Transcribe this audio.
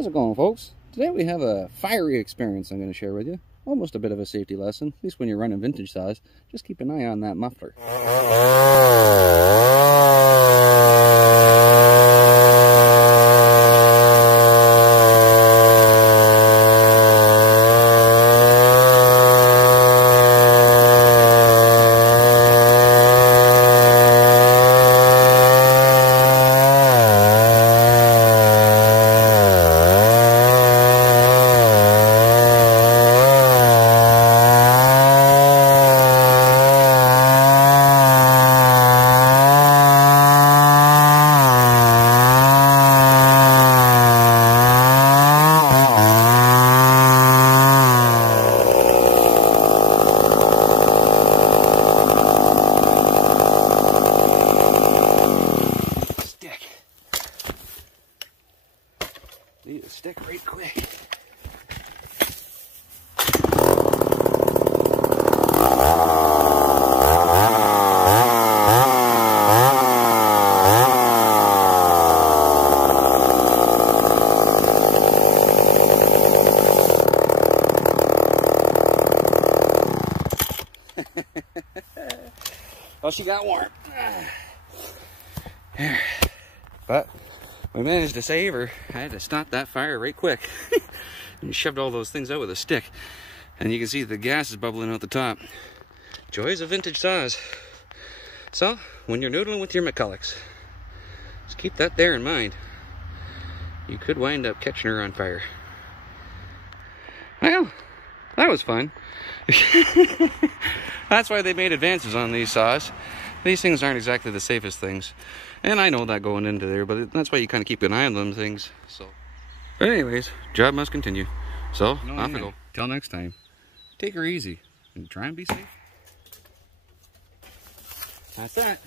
How's it going, folks? Today we have a fiery experience I'm going to share with you. Almost a bit of a safety lesson, at least when you're running vintage saws. Just keep an eye on that muffler. Need a stick right quick. Well, she got warm. But we managed to save her. I had to stop that fire right quick. And shoved all those things out with a stick. And you can see the gas is bubbling out the top. Joys of vintage saws. So, when you're noodling with your Mccullochs, just keep that there in mind. You could wind up catching her on fire. Well, that was fun. That's why they made advances on these saws. These things aren't exactly the safest things. And I know that going into there, but that's why you kind of keep an eye on them things. So, but anyways, job must continue. So, off I go. Till next time, take her easy and try and be safe. That's that.